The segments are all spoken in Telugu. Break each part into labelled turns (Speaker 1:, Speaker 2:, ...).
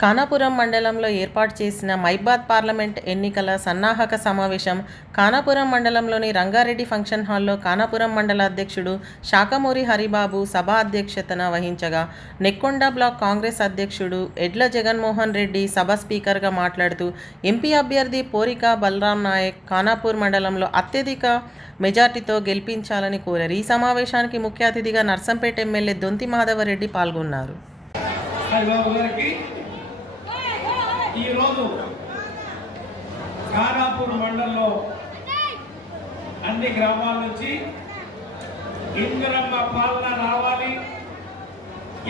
Speaker 1: ఖానాపురం మండలంలో ఏర్పాటు చేసిన మైబాద్ పార్లమెంట్ ఎన్నికల సన్నాహక సమావేశం ఖానాపురం మండలంలోని రంగారెడ్డి ఫంక్షన్ హాల్లో ఖానాపురం మండల అధ్యక్షుడు శాఖమూరి హరిబాబు సభ అధ్యక్షతన వహించగా నెక్కొండ బ్లాక్ కాంగ్రెస్ అధ్యక్షుడు ఎడ్ల జగన్మోహన్ రెడ్డి సభ స్పీకర్గా మాట్లాడుతూ ఎంపీ అభ్యర్థి పోరిక బలరాం నాయక్ ఖానాపూర్ మండలంలో అత్యధిక మెజార్టీతో గెలిపించాలని కోరారు. ఈ సమావేశానికి ముఖ్య అతిథిగా నర్సంపేట ఎమ్మెల్యే దొంతి మాధవరెడ్డి పాల్గొన్నారు.
Speaker 2: హరిబాబు గారికి ఈరోజు ఖానాపూర్ మండలంలో అన్ని గ్రామాల నుంచి ఇంద్రమ్మ పాలన రావాలి.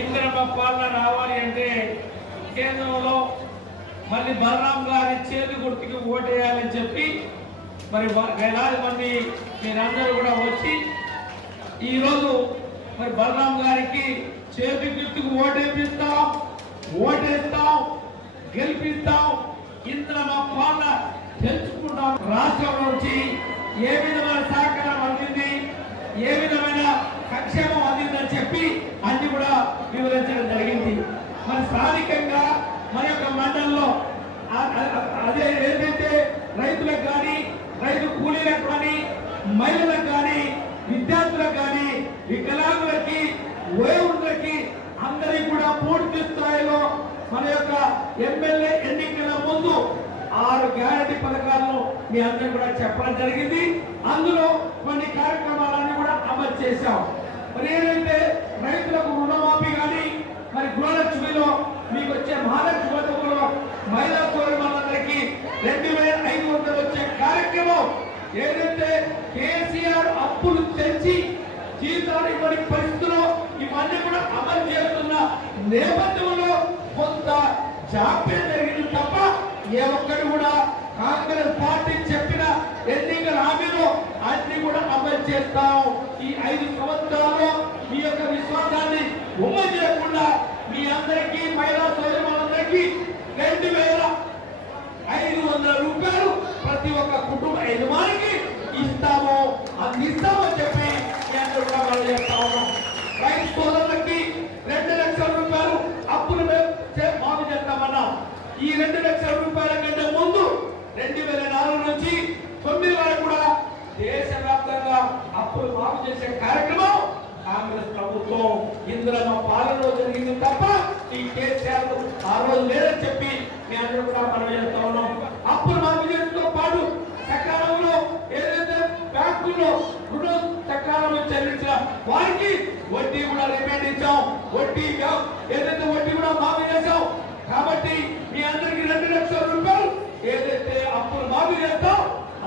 Speaker 2: ఇంద్రమ్మ పాలన రావాలి అంటే కేంద్రంలో మళ్ళీ బలరాం గారి చేతి గుర్తుకి ఓటేయాలని చెప్పి మరి వేలాది మంది మీరందరూ కూడా వచ్చి ఈరోజు మరి బలరాం గారికి చేతి గుర్తుకు ఓటేపిస్తాం. ఓటేస్తాం. గెలిపిస్తాం. మా పాలన తెలుసుకుంటాం రాష్ట్రం నుంచి ఏ విధమైన సహకారం అందింది ఏ విధమైన సంక్షేమం అందిందని చెప్పి అన్ని కూడా వివరించడం జరిగింది. మరి స్థానికంగా మన యొక్క మండలంలో అదే ఏదైతే రైతులకు కానీ రైతు కూలీలకు కానీ మహిళలకు కానీ విద్యార్థులకు కానీ వికలాంగులకి వయోవృద్ధులకి అందరికీ కూడా పూర్తి స్థాయిలో మన యొక్క ఎమ్మెల్యే ఎన్నికల ముందు ఆరు గ్యారంటీ పథకాలను మీ అందరూ కూడా చెప్పడం జరిగింది. అందులో కొన్ని కార్యక్రమాలన్నీ కూడా అమలు చేశాం. మరి ఏంటంటే రైతులకు రుణమాఫీ కానీ మరి గృహలక్ష్మిలో మీకు వచ్చే మహాలక్ష్మి పథకంలో మహిళా సోదరులందరికీ రెండు వేల ఐదు వందలు వచ్చే కార్యక్రమం ఏదైతే కేసీఆర్ అప్పులు తెచ్చి జీతాలు ఇవ్వని పరిస్థితుల్లో ఇవన్నీ కూడా అమలు చేస్తున్న నేపథ్యంలో కొంత జాప్యం జరిగింది తప్ప ఏ ఒక్కరు కూడా కాంగ్రెస్ పార్టీ చెప్పిన ఎన్నికల హామీలో అన్ని కూడా అమలు చేస్తాం. ఈ ఐదు సంవత్సరాల్లో మీ యొక్క విశ్వాసాన్ని ఉమ్మ చేయకుండా మీ అందరికీ మహిళా సోదరులందరికీ రెండు వేల ఐదు వందల రూపాయలు ప్రతి ఒక్క కుటుంబ యజమానికి ఇస్తాము. అందిస్తామని చెప్పి మీ అందరూ కూడా మనం చేస్తా ఉన్నాం. రైతు సోదరులకి రెండు లక్షల రూపాయలు అప్పులు మేము చే- మాఫీ చేస్తామన్నాం ఈ రెండు లక్షల రూపాయల కంటే ముందు రెండు వేల నాలుగు నుంచి తొమ్మిది వరకు కూడా దేశవ్యాప్తంగా అప్పులు మాఫీ చేసే కార్యక్రమం కాంగ్రెస్ ప్రభుత్వం. ఇందులో పాలనలో జరిగింది తప్ప ఈ కేసీఆర్ ఆ రోజు లేదని చెప్పి మీ అందరూ కూడా మనం చేస్తా ఉన్నాం. అప్పులు మాఫీ చేయడంతో పాటు సకాలంలో ఏదైతే బ్యాంకుల్లో రుణం సకాలంలో చెల్లించిన వారికి వడ్డీ కూడా రిమైండ్ ఇచ్చాం. వడ్డీ ఏదైతే వడ్డీ కూడా మాఫీ చేశాం. కాబట్టి మీ అందరికి రెండు లక్షల రూపాయలు ఏదైతే అప్పులు మాఫీ చేస్తాం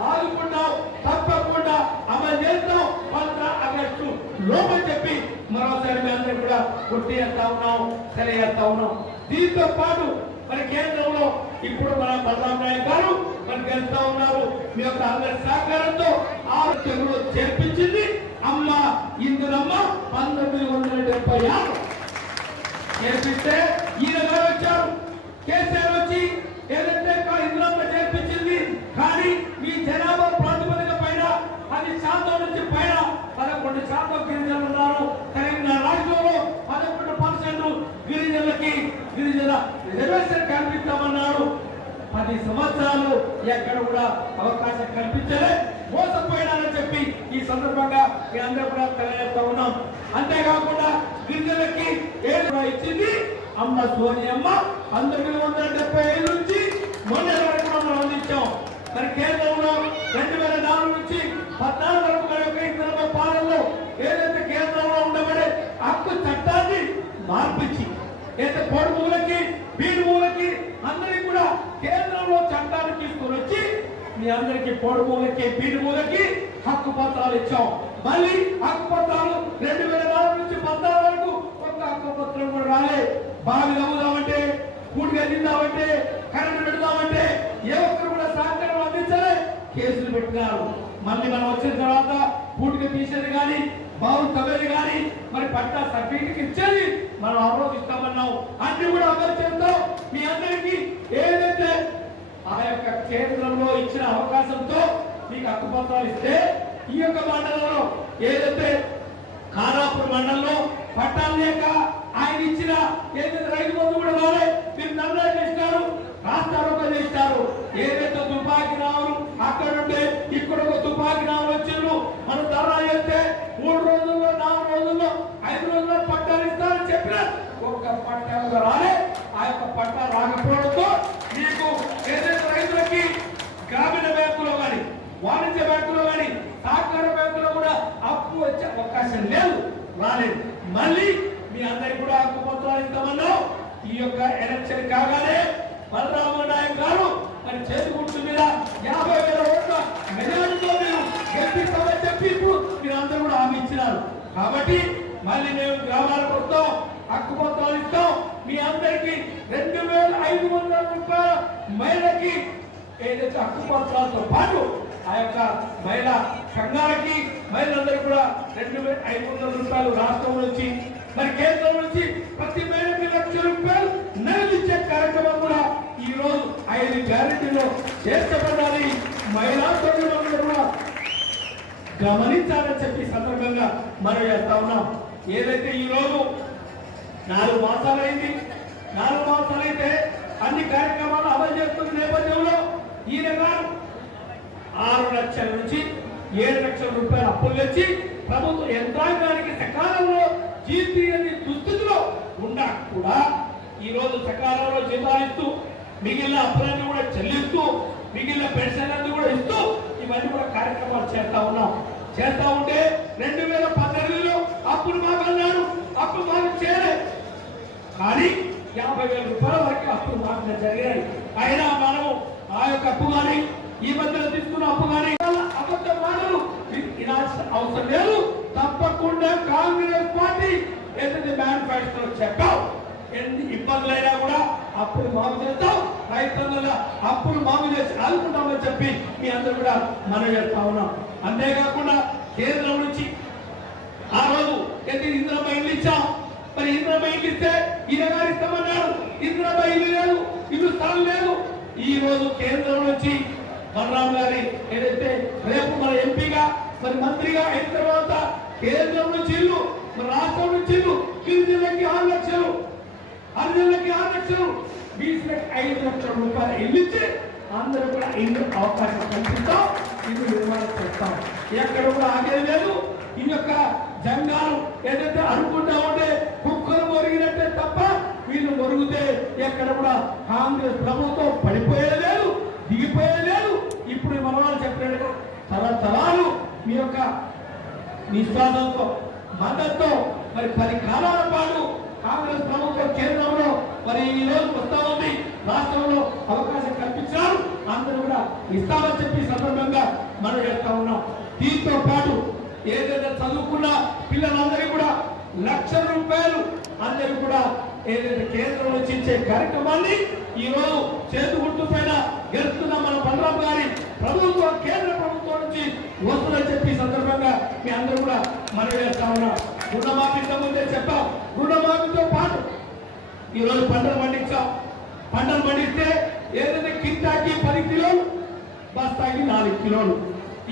Speaker 2: ఆదుకుంటాం తప్పకుండా అమలు చేస్తాం. పంద్ర ఆగస్టు లోపని చెప్పి మరోసారి మీ అందరికి కూడా కొట్టి చేస్తా ఉన్నాం తెలియజేస్తా ఉన్నాం. దీంతో పాటు మరి కేంద్రంలో ఇప్పుడు మన బలరాం నాయక్ గారు మనకు వెళ్తా ఉన్నారు. మీ యొక్క అందరి సహకారంతో ఆ తెలుగులో చేర్పించింది. అమ్మ ఇందునమ్మ పంతొమ్మిది వందల డెబ్బై ఆరు. చేర్పిస్తే ఈయన గారు వచ్చారు. కేసీఆర్ వచ్చి ఏదైతే ఇందులో చేర్పించింది కానీ మీ జనాభా ప్రాతిపదిక పైన అది శాతం నుంచి పైన పదకొండు శాతం గిరిజనులు ఉన్నారు. తెలంగాణ రాష్ట్రంలో పదకొండు పర్సెంట్ గిరిజనులకి గిరిజన రిజర్వేషన్ కల్పిస్తామన్నారు పది సంవత్సరాలు ఎక్కడ కూడా అవకాశం కల్పించలే. మోసపోయినారని చెప్పి ఈ సందర్భంగా మీ అందరూ కూడా తెలియజేస్తా ఉన్నాం. అంతేకాకుండా గిరిజనులకి ఏడు ఇచ్చింది అమ్మ సోనియమ్మ పంతొమ్మిది వందల డెబ్బై ఐదు నుంచి మొన్న వరకు మనం అందించాం. మరి కేంద్రంలో రెండు వేల నాలుగు నుంచి పద్నాలుగు వరకు మన పాలనలో ఏదైతే కేంద్రంలో ఉండబడే హక్కు చట్టాన్ని మార్పించి అయితే పొడుగులకి బీడుగులకి అందరికి కూడా కేంద్రంలో చట్టాన్ని తీసుకుని వచ్చి మీ అందరికి పొడుగులకి బీడుగులకి హక్కు పత్రాలు ఇచ్చాం. మళ్ళీ హక్కు పత్రాలు రెండు వేల నాలుగు నుంచి పద్నాలుగు వరకు కొత్త హక్కు పత్రం కూడా రాలే. బావి నవ్వుదామంటే కూడిగా తిందామంటే కరెంట్ పెడదామంటే ఏ ఒక్కరు కూడా సహకారం అందించాలి. కేసులు పెట్టినారు మళ్ళీ మనం వచ్చిన తర్వాత పూటిగా తీసేది కానీ బావులు తవ్వేది కానీ మరి పట్టా సర్టిఫికెట్ ఇచ్చేది మనం ఆలోచిస్తామన్నాం అన్ని కూడా అమలు చేద్దాం. మీ అందరికీ ఏదైతే ఆ యొక్క కేంద్రంలో ఇచ్చిన అవకాశంతో మీకు హక్కుపత్రాలు ఇస్తే ఈ యొక్క మండలంలో ఏదైతే కారాపూర్ మండలంలో పట్టాలు లేక ఆయన ఇచ్చిన ఒక్క పట్టా కూడా రాలే ఆ యొక్క పట్టా మీకు ఏదైతే రైతులకి గ్రామీణ బ్యాంకులో కానీ వాణిజ్య బ్యాంకులో కానీ సహకార బ్యాంకులో కూడా అప్పు వచ్చే అవకాశం లేదు రాలేదు. మళ్ళీ మీ అందరికి కూడా హక్కు పత్రాలు ఇస్తామన్నాం ఈ యొక్క ఎలక్షన్ కాగానే బలరామ నాయక్ గారు మరి చేతి గుర్తు మీద యాభై వేల ఓట్ల మెజారిటీతో మీరు గెలిపిస్తామని చెప్పి ఇప్పుడు మీరు అందరూ కూడా హామీ ఇచ్చినారు. కాబట్టి మళ్ళీ మేము గ్రామాలకు వస్తాం హక్కు పత్రాలు ఇస్తాం. మీ అందరికి రెండు వేల ఐదు వందల రూపాయల మహిళకి ఏదైతే హక్కు పత్రాలతో పాటు ఆ యొక్క మహిళ సంఘాలకి మహిళలందరికీ కూడా రెండు వేల ఐదు వందల రూపాయలు రాష్ట్రం నుంచి మరి కేంద్రం నుంచి ప్రతి మహిళకి లక్ష రూపాయలు నెలలు ఇచ్చే కార్యక్రమం కూడా ఈ రోజు ఐదు గ్యారెంటీలో చేర్చబడాలి. మహిళా సోదరులందరూ కూడా గమనించాలని చెప్పి సందర్భంగా మనం చేస్తా ఉన్నాం. ఏదైతే ఈ రోజు నాలుగు మాసాలైంది నాలుగు మాసాలైతే అన్ని కార్యక్రమాలు అమలు చేస్తున్న నేపథ్యంలో ఈయన గారు ఆరు లక్షల నుంచి ఏడు లక్షల రూపాయలు అప్పులు తెచ్చి ప్రభుత్వ యంత్రాంగానికి సకాలంలో జీతీయని దుస్థితిలో ఉన్నా కూడా ఈరోజు సకాలంలో జీతాలు ఇస్తూ మిగిలిన అప్పులన్నీ కూడా చెల్లిస్తూ మిగిలిన పెన్షన్ అన్ని కూడా ఇస్తూ ఇవన్నీ కూడా కార్యక్రమాలు చేస్తా ఉన్నాం. చేస్తా ఉంటే రెండు వేల పద్దెనిమిదిలో అప్పుడు మాకు అన్నాడు అప్పుడు మాకు చేయలే కానీ యాభై వేల రూపాయల వరకు అప్పులు మాత్రం జరిగాయి. అయినా మనము ఆ యొక్క అప్పు కానీ ఈ మధ్యలో తీసుకున్న అప్పు కానీ అబద్ధ మాటలు వినాల్సిన అవసరం లేదు. తప్పకుండా కాంగ్రెస్ పార్టీ ఏదైతే మేనిఫెస్టో చెప్పాం ఎన్ని ఇబ్బందులైనా కూడా అప్పులు మాకు చేస్తాం. రైతుల అప్పులు మాకు చేసి ఆదుకుంటామని చెప్పి మీ అందరూ కూడా మనం చేస్తా ఉన్నాం. అంతేకాకుండా కేంద్రం నుంచి ఆ రోజు ఎన్ని ఇంద్రమ్మ ఇచ్చాం? మరి ఇంద్ర ఇల్లు ఇస్తే ఈయన గారు ఇస్తామన్నాడు ఇంద్రమ్మ లేదు. ఇల్లు స్థలం లేదు. ఈ రోజు కేంద్రం నుంచి బలరాం గారి ఏదైతే రేపు మన ఎంపీగా మరి మంత్రిగా అయిన తర్వాత కేంద్రం నుంచి ఇల్లు మన రాష్ట్రం నుంచి ఇల్లు గిరిజనులకి ఆరు లక్షలు అర్జునులకి ఆరు లక్షలు. బీసీలకి ఐదు లక్షల రూపాయలు ఇల్లు ఇచ్చి అందరూ కూడా ఇల్లు అవకాశం కల్పిస్తాం. ఇల్లు నిర్మాణం చేస్తాం. ఎక్కడ కూడా ఆగేది లేదు. ఈ యొక్క జంగాలు ఏదైతే అనుకుంటా ఉంటే కుక్కలు మొరిగినట్టే తప్ప వీళ్ళు మొరిగితే ఎక్కడ కూడా కాంగ్రెస్ ప్రభుత్వం పడిపోయేది లేదు దిగిపోయేది లేదు ఇప్పుడు మన వాళ్ళు చెప్పినట్టుగా తరతరాలు మీ యొక్క విశ్వాసంతో మద్దతుతో మరి పది కాలాల పాటు కాంగ్రెస్ ప్రభుత్వం కేంద్రంలో మరి ఈ రోజు వస్తా ఉంది. రాష్ట్రంలో అవకాశం కల్పించారు అందరూ కూడా ఇస్తామని చెప్పి సందర్భంగా మనం చేస్తా ఉన్నాం. దీంతో పాటు ఏదైనా చదువుకున్న పిల్లలందరికీ కూడా లక్ష రూపాయలు అందరికీ కూడా ఏదైతే కేంద్రం నుంచి ఇచ్చే కార్యక్రమాన్ని ఈ రోజు చేతు గుర్తు పైన గెలుస్తున్న మన బలరాం గారి ప్రభుత్వం కేంద్ర ప్రభుత్వం నుంచి వస్తుందని చెప్పి సందర్భంగా మీ అందరూ కూడా మనవి చేస్తా ఉన్నా రుణమాఫీతో ముందే చెప్పాం. రుణమాఫీతో పాటు ఈరోజు పంటలు పండించాం. పంటలు పండిస్తే ఏదైతే కింటాకి పది కిలోలు బస్తాకి నాలుగు కిలోలు.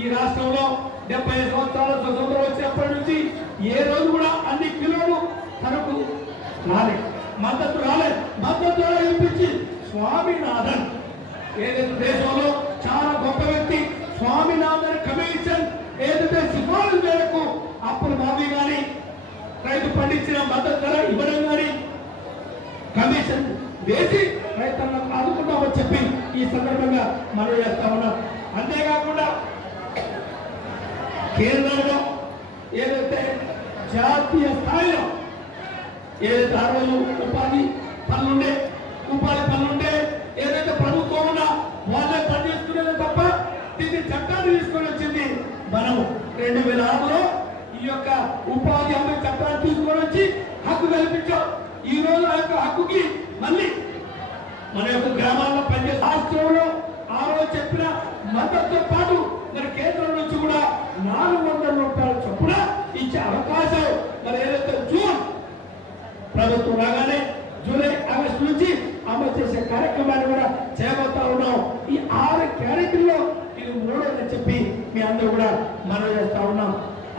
Speaker 2: ఈ రాష్ట్రంలో డెబ్బై సంవత్సరాల స్వతంత్రం వచ్చినప్పటి నుంచి ఏ రోజు కూడా అన్ని కిలోలు తనకు రాలేదు మద్దతు రాలేదు మద్దతు వినిపించి స్వామినాథన్ ఏదైతే దేశంలో చాలా గొప్ప వ్యక్తి స్వామినాథన్ కమిషన్ ఏదైతే సిఫారసు మేరకు అప్పుడు మావి కానీ రైతు పండించిన మద్దతు ధర ఇవ్వడం కానీ కమిషన్ వేసి రైతులను ఆదుకుంటామని చెప్పి ఈ సందర్భంగా మనం చేస్తా ఉన్నాం. అంతేకాకుండా కేంద్రంలో ఏదైతే జాతీయ స్థాయిలో ఏదైతే అరవై ఉపాధి పనులుండే ఉపాధి పనులుంటే ఏదైతే ప్రభుత్వం ఉన్నా వాళ్ళే పనిచేసుకునేది తప్ప దీన్ని చట్టాన్ని తీసుకొని వచ్చింది. మనం రెండు వేల ఆరులో ఈ యొక్క ఉపాధి హామీ చట్టాన్ని తీసుకొని వచ్చి హక్కు కల్పించాం. ఈ రోజు ఆ యొక్క హక్కుకి మళ్ళీ మన యొక్క గ్రామాల్లో పనిచేసే రాష్ట్రంలో ఆ రోజు చెప్పిన మద్దతుతో పాటు మరి కేంద్రం నుంచి కూడా నాలుగు వందల రూపాయల చొప్పున ఇచ్చే అవకాశం మరి ఏదైతే జూన్ ప్రభుత్వం రాగానే జూలై ఆగస్టు నుంచి అమలు చేసే కార్యక్రమాన్ని కూడా చేయబోతా ఉన్నాం. ఈ ఆరు క్యారెక్టర్లో ఇది మూడోదని చెప్పి మీ అందరూ కూడా మనం చేస్తా ఉన్నాం.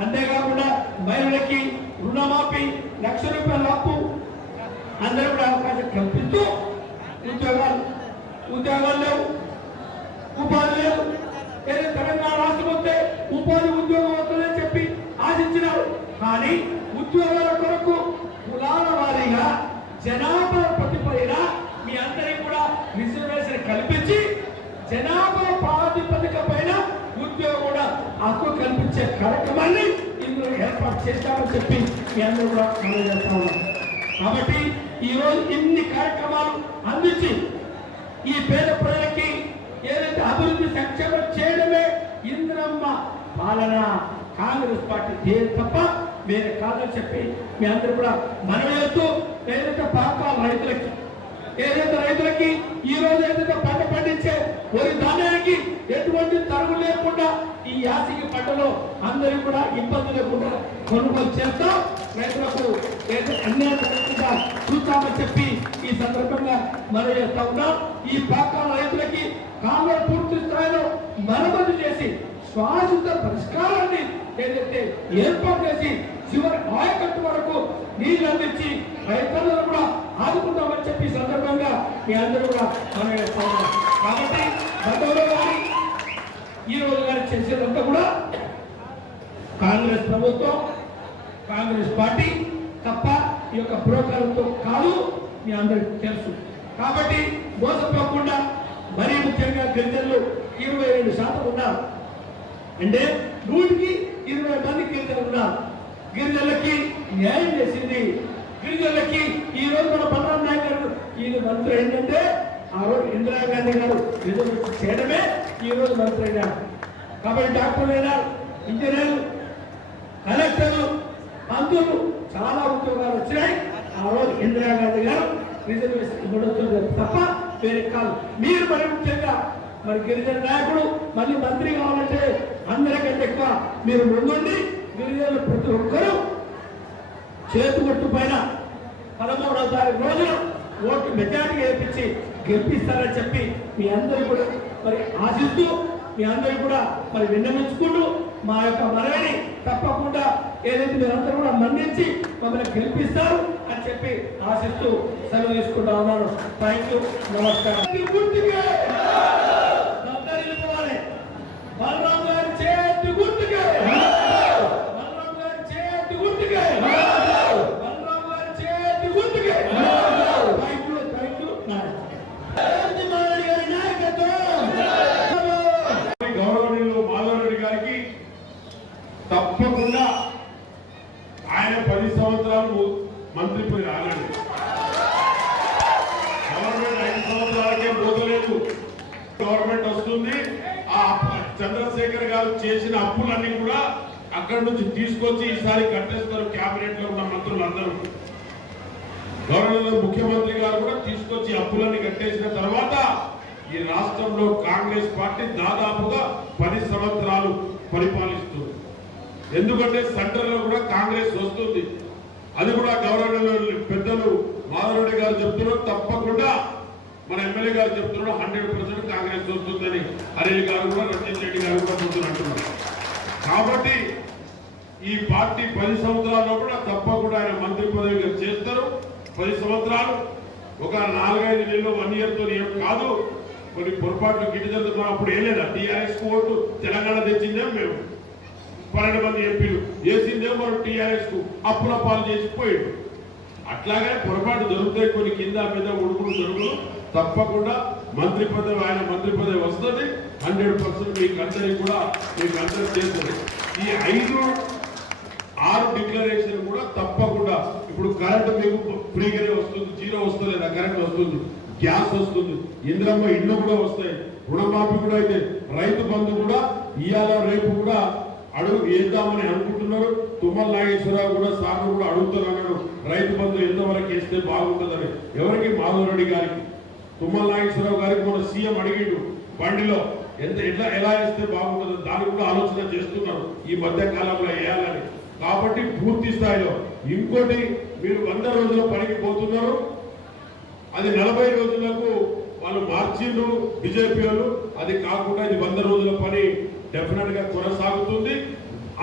Speaker 2: అంతేకాకుండా మహిళలకి రుణమాఫీ లక్ష రూపాయల అప్పు అందరూ కూడా అవకాశం కల్పిస్తూ ఉద్యోగాలు ఉద్యోగాలు లేవు లేదా తెలంగాణ రాష్ట్రం వస్తే ఉపాధి ఉద్యోగం వస్తుందని చెప్పి ఆశించినారు. కానీ ఉద్యోగాల కొరకు కులాల వారీగా జనాభా ప్రతిపైన మీ అందరికి కూడా రిజర్వేషన్ కల్పించి జనాభా ప్రాతిపదిక పైన ఉద్యోగం కూడా హక్కు కల్పించే కార్యక్రమాన్ని ఇందులో ఏర్పాటు చేస్తామని చెప్పి మీ అందరూ కూడా మనం చేస్తా ఉన్నాం. కాబట్టి ఈ రోజు ఇన్ని కార్యక్రమాలు అందించి ఈ పేద ప్రజలకి ఏదైతే అభివృద్ధి సంక్షేమం చేయడమే ఇంద్రమ్మ పాలన కాంగ్రెస్ పార్టీ చేయదు తప్ప వేరే కాదని చెప్పి మీ అందరూ కూడా మనవి చేస్తూ ఏదైతే పాకాల రైతులకి ఏదైతే రైతులకి ఈ రోజు ఏదైతే పంట పండించే వరి ధాన్యానికి ఎటువంటి తరుగు లేకుండా ఈ యాసికి పంటలో అందరూ కూడా ఇబ్బంది లేకుండా కొనుగోలు చేస్తాం. రైతులకు ఏదైతే అన్యాయం చూస్తామని చెప్పి ఈ సందర్భంగా మనం చేస్తా ఉన్నాం. ఈ పాకాల రైతులకి కాలువ పూర్తి స్థాయిలో మరమ్మతు చేసి శాశ్వత పరిష్కారాన్ని ఏదైతే ఏర్పాటు చేసి చివరి ఆయకట్టు వరకు నీళ్ళు అందించి రైతులను కూడా ఆదుకుంటామని చెప్పి సందర్భంగా మీ అందరూ కూడా మనం కాబట్టి గతంలో కానీ ఈ రోజు కానీ చేసేదంతా కూడా కాంగ్రెస్ ప్రభుత్వం కాంగ్రెస్ పార్టీ తప్ప ఈ యొక్క బ్రోకర్లతో కాదు మీ అందరికి తెలుసు. కాబట్టి మోసపోకుండా మరీ ముఖ్యంగా గిరిజనులు ఇరవై రెండు శాతం ఉన్నారు. అంటే నూటికి ఇరవై మంది గిరిజనులు ఉన్నారు. గిరిజనులకి న్యాయం చేసింది. గిరిజనులకి ఈ రోజు మన బలరాం నాయక్ గారు ఈ మంత్రి ఏంటంటే ఆ రోజు ఇందిరాగాంధీ గారు రిజర్వేషన్ చేయడమే ఈ రోజు మంత్రి అయినారు కాబట్టి డాక్టర్లు అయినారు ఇంజనీర్లు కలెక్టర్లు మంత్రులు చాలా ఉద్యోగాలు వచ్చినాయి. ఆ రోజు ఇందిరాగాంధీ గారు రిజర్వేషన్ ఇవ్వడం తప్ప వేరే కాదు మీరు మరి ముఖ్యంగా మరి గిరిజన నాయకుడు మళ్ళీ మంత్రి కావాలంటే అందరికంటే ఎక్కువ మీరు ముందుండి గిరిజనులు ప్రతి ఒక్కరూ చేతుగొట్టు పైన పదమూడవ తారీఖు రోజున ఓటు మెజార్టీ వేయించి గెలిపిస్తారని చెప్పి మీ అందరూ కూడా మరి ఆశిస్తూ మీ అందరూ కూడా మరి విన్నమించుకుంటూ మా యొక్క మనవిని తప్పకుండా ఏదైతే మీరందరూ కూడా మన్నించి మమ్మల్ని గెలిపిస్తారు. అని చెప్పి ఆశిస్తూ సెలవు తీసుకుంటా ఉన్నాను. థ్యాంక్ యూ నమస్కారం.
Speaker 3: తప్పకుండా మంత్రి పోయి రాలేడు గవర్నమెంట్ ఐదు సంవత్సరాలకే పోతలేదు. గవర్నమెంట్ వస్తుంది. ఆ చంద్రశేఖర్ గారు చేసిన అప్పులన్నీ కూడా అక్కడి నుంచి తీసుకొచ్చి ఈసారి కట్టేస్తారు కేబినెట్లో ఉన్న మంత్రులందరూ. గవర్నర్ ముఖ్యమంత్రి గారు కూడా తీసుకొచ్చి అప్పులన్నీ కట్టేసిన తర్వాత ఈ రాష్ట్రంలో కాంగ్రెస్ పార్టీ దాదాపుగా పది సంవత్సరాలు పరిపాలిస్తుంది. ఎందుకంటే సెంటర్లో కూడా కాంగ్రెస్ వస్తుంది. అది కూడా గవర్నమెంట్ పెద్దలు మాధవరెడ్డి గారు చెప్తున్నారు. తప్పకుండా మన ఎమ్మెల్యే గారు చెప్తున్నారు. హండ్రెడ్ పర్సెంట్ కాంగ్రెస్ వస్తుందని హరీష్ గారు కూడా రంజిత్ రెడ్డి గారు కూడా ముందు అంటున్నారు. కాబట్టి ఈ పార్టీ పది సంవత్సరాల్లో కూడా తప్పకుండా ఆయన మంత్రి పదవి చేస్తారు. పది సంవత్సరాలు ఒక నాలుగైదు నెలలు వన్ ఇయర్తో ఏం కాదు. కొన్ని పొరపాట్లు గిట్టు మనం అప్పుడు లేదా? టీఆర్ఎస్ ఓటు తెలంగాణ తెచ్చిందే మేము? పన్నెండు మంది ఎంపీలు. వేసిందే మనం టీఆర్ఎస్కు అప్పుల పాలు చేసిపోయాడు అట్లాగే పొరపాటు జరుగుతాయి కొన్ని కింద మీద ఉడుకులు జరుగులు తప్పకుండా మంత్రి పదవి ఆయన మంత్రి పదవి వస్తుంది. హండ్రెడ్ పర్సెంట్ మీకు అందరికి కూడా మీకు అందరికి చేస్తుంది. ఈ ఐదు ఆరు డిక్లరేషన్ కూడా తప్పకుండా ఇప్పుడు కరెంట్ మీకు ఫ్రీగానే వస్తుంది జీరో వస్తుంది కరెంటు కరెంట్ వస్తుంది గ్యాస్ వస్తుంది ఇంద్రమ్మ ఇల్లు కూడా వస్తాయి రుణమాఫీ కూడా అయితే రైతు బంధు కూడా ఇవాళ రేపు కూడా అడుగు వేద్దామని అనుకుంటున్నారు. తుమ్మల నాగేశ్వరరావు కూడా సాగు కూడా అడుగుతున్నాడు. రైతు బంధు ఎంతవరకు వేస్తే బాగుంటుందని. ఎవరికి? మాధవరెడ్డి గారికి. తుమ్మల నాగేశ్వరరావు గారికి మన సీఎం అడిగిండు. బండిలో ఎంత ఎట్లా ఎలా వేస్తే బాగుంటుందో? దాని కూడా ఆలోచన చేస్తున్నారు. ఈ మధ్య కాలంలో వేయాలని. కాబట్టి పూర్తి స్థాయిలో ఇంకోటి మీరు వంద రోజుల పనికి పోతున్నారు. అది నలభై రోజులకు వాళ్ళు మార్చిండ్రు. బీజేపీ వాళ్ళు. అది కాకుండా ఇది వంద రోజుల పని. డెఫినెట్గా కొనసాగుతుంది.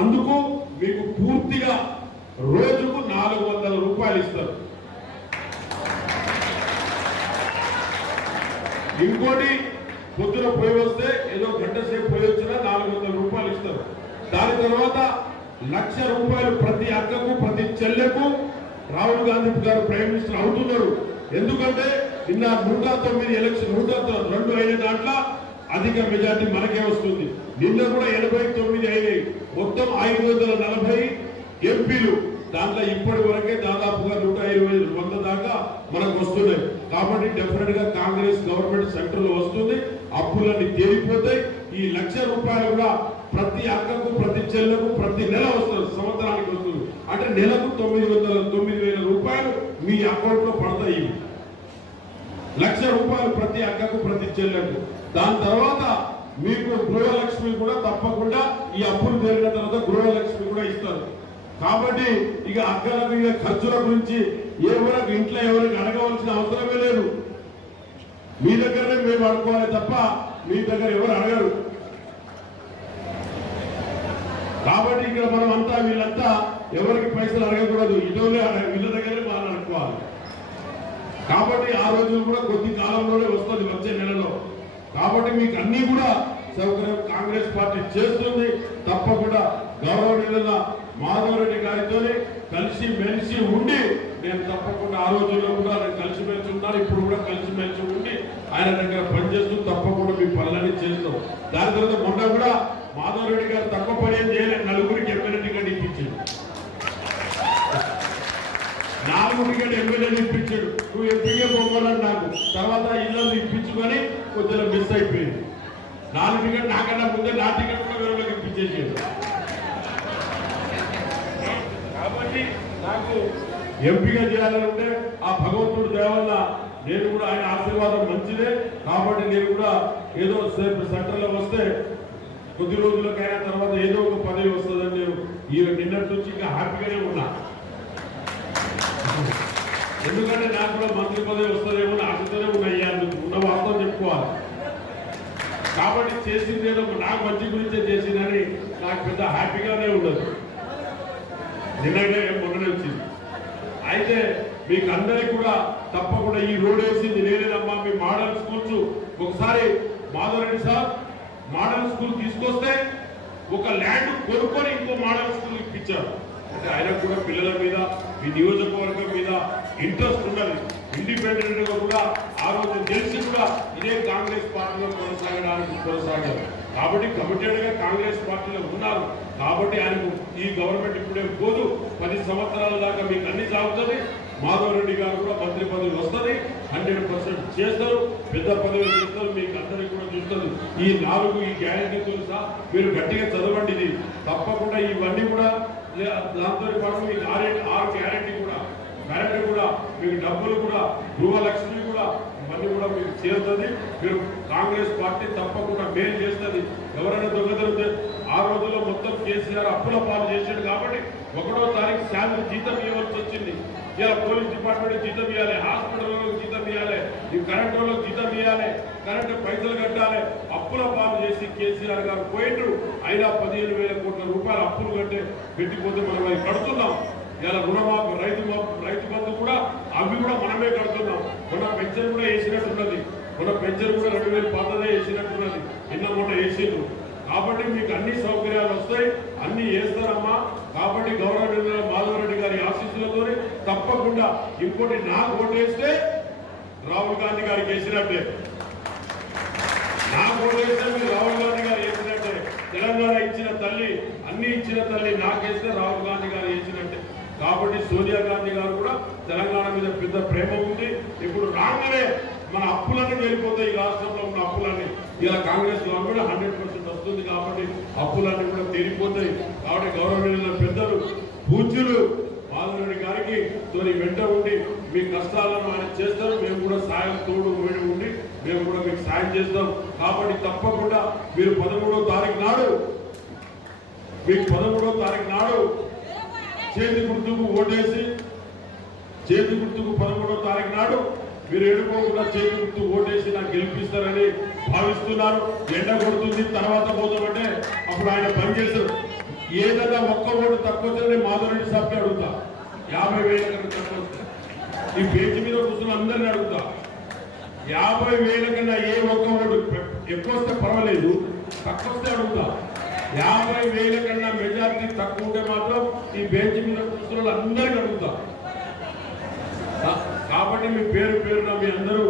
Speaker 3: అందుకు మీకు పూర్తిగా రోజుకు నాలుగు వందల రూపాయలు ఇస్తారు. ఇంకోటి పొద్దున పోయి వస్తే ఏదో గంట సేపు పోయి వచ్చినా నాలుగు వందల రూపాయలు ఇస్తారు. దాని తర్వాత లక్ష రూపాయలు ప్రతి అక్కకు ప్రతి చెల్లెకు రాహుల్ గాంధీ గారు ప్రైమ్ మినిస్టర్ అవుతున్నారు. ఎందుకంటే నిన్న నూట తొమ్మిది ఎలక్షన్ నూట రెండు అయిన దాంట్లో అధిక మెజార్టీ మనకే వస్తుంది. నిన్న కూడా ఎనభై తొమ్మిది అయినాయి. మొత్తం ఐదు వందల నలభై ఎంపీలు. దాంట్లో ఇప్పటి వరకే దాదాపుగా నూట ఇరవై వంద దాకా మనకు వస్తున్నాయి. కాబట్టి డెఫినెట్గా కాంగ్రెస్ గవర్నమెంట్ సెంటర్లో వస్తుంది. అప్పులన్నీ తేలిపోతాయి. ఈ లక్ష రూపాయలు కూడా ప్రతి అక్కకు ప్రతి చెల్లకు ప్రతి నెల వస్తుంది. సంవత్సరానికి వస్తుంది. అంటే నెలకు తొమ్మిది వందల తొమ్మిది వేల రూపాయలు మీ అకౌంట్లో పడతాయి. లక్ష రూపాయలు ప్రతి అక్కకు ప్రతి చెల్లెకు. దాని తర్వాత మీకు గృహలక్ష్మి కూడా తప్పకుండా ఈ అప్పులు జరిగిన తర్వాత గృహలక్ష్మి కూడా ఇస్తారు. కాబట్టి ఇక అక్కలకు ఇక ఖర్చుల గురించి ఎవరికి ఇంట్లో ఎవరికి అడగవలసిన అవసరమే లేదు. మీ దగ్గరనే మేము అడుకోవాలి తప్ప మీ దగ్గర ఎవరు అడగరు. కాబట్టి ఇక్కడ మనం అంతా వీళ్ళంతా ఎవరికి పైసలు అడగకూడదు. ఇటోనే వీళ్ళ దగ్గరే మనం అనుకోవాలి కాబట్టి ఆ రోజులు కూడా కొద్ది కాలంలోనే వస్తుంది వచ్చే నెలలో. కాబట్టి మీకు అన్ని కూడా సౌకర్యం కాంగ్రెస్ పార్టీ చేస్తుంది. తప్పకుండా గౌరవనీయుల మాధవరెడ్డి గారితోనే కలిసి మెలిసి ఉండి నేను తప్పకుండా ఆ రోజుల్లో కూడా నేను కలిసి మెలిసి ఉన్నాను ఇప్పుడు కూడా కలిసి మెలిసి ఉండి ఆయన దగ్గర పనిచేస్తూ తప్పకుండా మీ పనులన్నీ చేస్తాం. దాని తర్వాత మొన్న కూడా మాధవరెడ్డి గారు తక్కువ పని ఏం చేయలేదు. నలుగురికి ఎమ్మెల్యే టికెట్ ఇప్పించారు నాలుగు టికెట్ ఎమ్మెల్యేని ఇప్పించాడు నువ్వు ఎంపీగా పోవాలని నాకు. తర్వాత ఇల్లు ఇప్పించుకొని కొద్దిగా మిస్ అయిపోయింది. నాలుగు టికెట్ నాకన్నా ముందే నా టికెట్ కూడా వేరే ఇప్పించేసాడు కాబట్టి నాకు ఎంపీగా చేయాలని ఉంటే ఆ భగవంతుడు దేవల్ల నేను కూడా ఆయన ఆశీర్వాదం మంచిదే. కాబట్టి నేను కూడా ఏదో సెంటర్లో వస్తే కొద్ది రోజులకైనా తర్వాత ఏదో ఒక పదవి వస్తుందని నేను ఈ నిన్నటి నుంచి ఇంకా హ్యాపీగానే ఉన్నా. ఎందుకంటే నాకు కూడా మంత్రి పదవి వస్తుందేమో ఆశతోనే ఉన్నాయ్యా ఉన్న వాస్తవం చెప్పుకోవాలి. కాబట్టి చేసింది ఏదో నాకు మంచి గురించే చేసిందని నాకు పెద్ద హ్యాపీగానే ఉండదు. నిన్ననే మొన్ననే వచ్చింది. అయితే మీకు అందరికి కూడా తప్పకుండా ఈ రోడ్ వేసింది నేనేనమ్మా మీ మోడల్ స్కూల్స్ ఒకసారి మాధవరెడ్డి సార్ మోడల్ స్కూల్ తీసుకొస్తే ఒక ల్యాండ్ కొనుక్కొని ఇంకో మోడల్ స్కూల్ ఇప్పించారు. అంటే ఆయన కూడా పిల్లల మీద ఈ నియోజకవర్గం మీద ఇంట్రెస్ట్ ఉండదు ఇండిపెండెంట్గా కూడా ఆ రోజు తెలిసి కూడా ఇదే కాంగ్రెస్ పార్టీలో కొనసాగడానికి కొనసాగారు. కాబట్టి కమిటెడ్గా కాంగ్రెస్ పార్టీలో ఉన్నారు. కాబట్టి ఆయనకు ఈ గవర్నమెంట్ ఇప్పుడే పోదు. పది సంవత్సరాల దాకా మీకు అన్ని సాగుతుంది. మాధవ్ రెడ్డి గారు కూడా మంత్రి పదవి వస్తుంది. హండ్రెడ్ పర్సెంట్ చేస్తారు. పెద్ద పదవి చేస్తారు. మీకు అందరికి కూడా చూస్తారు ఈ నాలుగు ఈ గ్యారెంటీతో సహా మీరు గట్టిగా చదవండి ఇది. తప్పకుండా ఇవన్నీ కూడా దాంతో పాటు మీకు ఆరు ఆరు గ్యారెంటీ కూడా గ్యారెంటీ కూడా మీకు డబ్బులు కూడా గృహలక్ష్మి కూడా ఇవన్నీ కూడా మీకు చేరుతుంది. మీరు కాంగ్రెస్ పార్టీ తప్పకుండా మేలు చేస్తుంది. ఎవరైనా దొంగతనం ఆ రోజుల్లో మొత్తం కేసీఆర్ అప్పుల పాలు చేశాడు కాబట్టి ఒకటో తారీఖు శాలరీ జీతం ఇవ్వాల్సి వచ్చింది. ఇలా పోలీస్ డిపార్ట్మెంట్ జీతం ఇవ్వాలి హాస్పిటల్లో జీతం ఇవ్వాలి ఈ కరెంట్ వాళ్ళకి జీతం ఇవ్వాలి కరెంట్ పైసలు కట్టాలి అప్పుల పాలు చేసి కేసీఆర్ గారు పోయిండ్రు. అయినా పదిహేను వేల కోట్ల రూపాయలు అప్పులు కట్టే పెట్టిపోతే మనం అవి కడుతున్నాం. ఇలా రుణమాఫీ రైతు మాఫీ- రైతు బంధు కూడా అవి కూడా మనమే కడుతున్నాం. మన పెన్షన్ కూడా వేసినట్టున్నది. మన పెన్షన్ కూడా రెండు వేలు పాతదే వేసినట్టున్నది. నిన్న మొన్న వేసిండ్రు. కాబట్టి మీకు అన్ని సౌకర్యాలు వస్తాయి. అన్ని వేస్తారమ్మా. కాబట్టి గౌరవ మాధవరెడ్డి గారి ఆశీస్సులతోనే తప్పకుండా ఇంకోటి నాకు ఓటేస్తే రాహుల్ గాంధీ గారికి వేసినట్టే నాకు ఓటేస్తే మీరు రాహుల్ గాంధీ గారు వేసినట్టే తెలంగాణ ఇచ్చిన తల్లి అన్ని ఇచ్చిన తల్లి నాకేస్తే రాహుల్ గాంధీ గారు వేసినట్టే కాబట్టి సోనియా గాంధీ గారు కూడా తెలంగాణ మీద పెద్ద ప్రేమ ఉంది. ఇప్పుడు రాగానే మన అప్పులన్నీ వెళ్ళిపోతాయి ఈ రాష్ట్రంలో ఉన్న అప్పులన్నీ. ఇలా కాంగ్రెస్ గవర్నమెంట్ హండ్రెడ్ పర్సెంట్ వస్తుంది కాబట్టి అప్పులన్నీ కూడా తేలిపోతాయి కాబట్టి గౌరవనీయుల పెద్దలు పూజ్యులు మాధవరెడ్డి గారికి తోని వెంట ఉండి మీ కష్టాలను ఆయన చేస్తారు. మేము కూడా సాయం తోడు వేడి ఉండి మేము కూడా మీకు సాయం చేస్తాం. కాబట్టి తప్పకుండా మీరు పదమూడో తారీఖు నాడు మీకు పదమూడో తారీఖు నాడు చేతి గుర్తుకు ఓటేసి చేతి గుర్తుకు పదమూడో తారీఖు నాడు మీరు ఎడుకోకుండా చేతి గుర్తు ఓటేసి నాకు గెలిపిస్తారని భావిస్తున్నారు. ఎండ కొడుతుంది తర్వాత పోతామంటే అప్పుడు ఆయన పనిచేశారు ఏదైనా ఒక్క ఓటు తక్కువ వస్తే నేను మాధవరెడ్డి సాబ్కి అడుగుతా. యాభై వేల కన్నా తక్కువ వస్తే. ఈ పేజీ మీద కూర్చుని అందరిని అడుగుతా. యాభై వేల కన్నా ఏ ఒక్క ఓటు ఎక్కువ వస్తే పర్వాలేదు తక్కువ వస్తే అడుగుతా. యాభై వేల కన్నా మెజారిటీ తక్కువ ఉంటే మాత్రం ఈ బెంచ్ మీద కూర్చున్న అందరికీ అడుగుతా. కాబట్టి మీ పేరు పేరున మీ అందరూ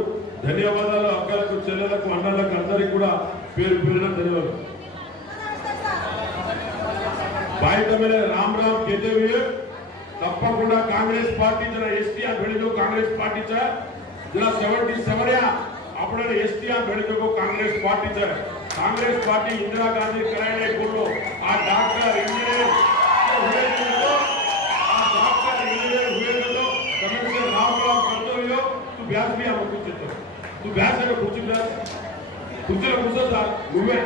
Speaker 3: ధన్యవాదాలు అక్కలకు చెల్లెలకు అన్నలకు అందరికి కూడా పేరు పేరున ధన్యవాదాలు. బాధ్యతమైన రామ్ రామ్ కేతవ్య తప్పకుండా కాంగ్రెస్ పార్టీ జర ఎస్టీ ఆ भेड़े కాంగ్రెస్ పార్టీ చ జర సెవెంటీ సెవెన్ యా అప్పుడైనా ఎస్టీ కాంగ్రెస్ పార్టీ చ కాంగ్రెస్ పార్టీ ఇందిరాగాంధీ కరాడే ఆ డాక్టర్ ఇంజనీర్ तू ब्याज भी हम कुछ तो तू ब्याज है कुछ ब्याज कुछ कुछ నువ్వే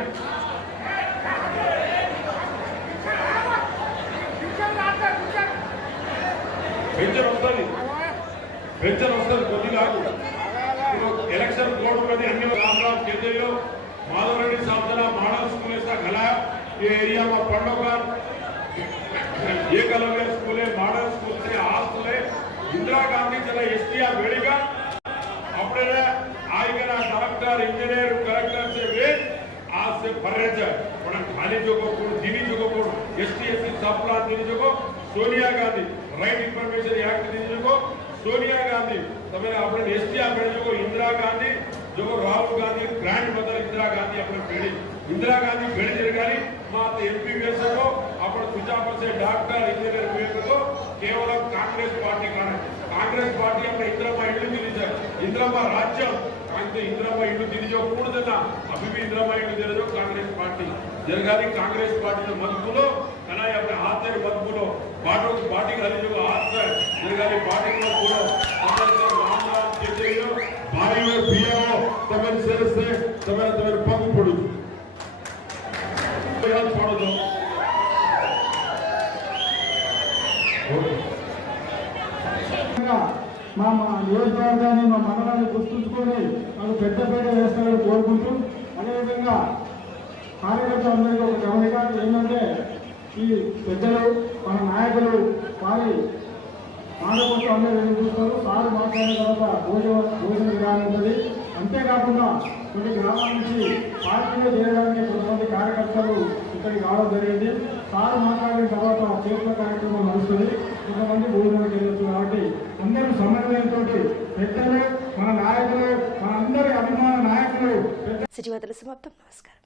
Speaker 3: పెన్షన్ వస్తుంది పెన్షన్ వస్తుంది కొద్దిగా ఇప్పుడు ఎలక్షన్ కోడ్ ఉన్నది అన్ని राम राम कहते हो माधव रेड्डी साहब जरा मॉडल स्कूल ऐसा गला ये एरिया में पढ़ो का एकलव्य स्कूल है मॉडल स्कूल से आ स्कूल है इंदिरा गांधी जरा एसटीआर बेड़ेगा अपने આપણને આગળના ડોક્ટર ઇન્જિનિયર કલેક્ટર ಸೇರಿ ಆಸೆ ಬರ್ರಜ ಒಣ ಖಾಲಿ ಜೋಗೋ ಕೊಡು ದಿನಿ ಜೋಗೋ ಕೊಡು ಎಸ್ ಟಿ ಎಸ್ ಸಿ ಸಾಪ್ಲಾ ದಿನಿ ಜೋಗೋ Sonia Gandhi right information act ದಿನಿ ಜೋಗೋ ಸೋನಿಯಾ ಗಾಂಧಿ તમે આપણે એસટી આપણે જોગો ઇન્દિરા ગાંધી જોગો રાહુલ ગાંધી ગ્રાન્ડ મધર ઇન્દિરા ગાંધી આપણે ભેળી ઇન્દિરા ગાંધી ભેળી જરગારી ಮಾತು ಎಂ ಪಿ ಬೇಸಬೇಕು આપણે ತುಜಾ પાસે ಡಾಕ್ಟರ್ ಇಂಜಿನಿಯರ್ ಬೇಸಬೇಕು ಕೇವಲ ಕಾಂಗ್ರೆಸ್ ಪಾರ್ಟಿ ಕಾಣಕ್ಕೆ ಕಾಂಗ್ರೆಸ್ ಪಾರ್ಟಿಯನ್ನ ಇಂದ್ರಮ್ಮ ಇಳು ತಿನ್ನಿಸ ಇಂದ್ರಮ್ಮ ರಾಜ್ಯ ಕಾಂಗ್ರೆಸ್ ಇಂದ್ರಮ್ಮ ಇಳು ತಿನ್ನಿಸೋ ಕೂಡದನ್ನ ಅಭಿವಿ ಇಂದ್ರಮ್ಮ ಇಳು ತಿನ್ನೋ ಕಾಂಗ್ರೆಸ್ ಪಾರ್ಟಿ జరగాలి కాంగ్రెస్ పార్టీ మదుపులో కన్నా యొక్క మదుపులో పాటు పార్టీ కలిసి ఆధ్వర్య జరగాలి పార్టీ మదుపులో భారీ పిఆర్ఓ
Speaker 4: తమని మా మా నియోజకవర్గాన్ని మా మండలాన్ని గుర్తుంచుకొని మాకు పెద్దపేట వేస్తారని కోరుకుంటూ అదేవిధంగా కార్యకర్తలందరికీ ఒక గమనిక ఏంటంటే ఈ పెద్దలు మన నాయకులు వారి ఆడపడుతూ అందరూ ఎదురు చూస్తారు. సారు మాట్లాడిన తర్వాత భోజన భోజన విధానం ఉంటుంది. అంతేకాకుండా కొన్ని గ్రామాల నుంచి పార్టీలో చేరడానికి కొంతమంది కార్యకర్తలు ఇక్కడికి రావడం జరిగింది. సారు మాట్లాడిన తర్వాత చేతుల కార్యక్రమం నడుస్తుంది. కొంతమంది భోజనం చేయవచ్చు కాబట్టి అందరూ సమన్వయంతో పెద్దలు మన నాయకులు మన అందరి అభిమాన నాయకులు. పెద్ద
Speaker 5: సమాప్తం. నమస్కారం.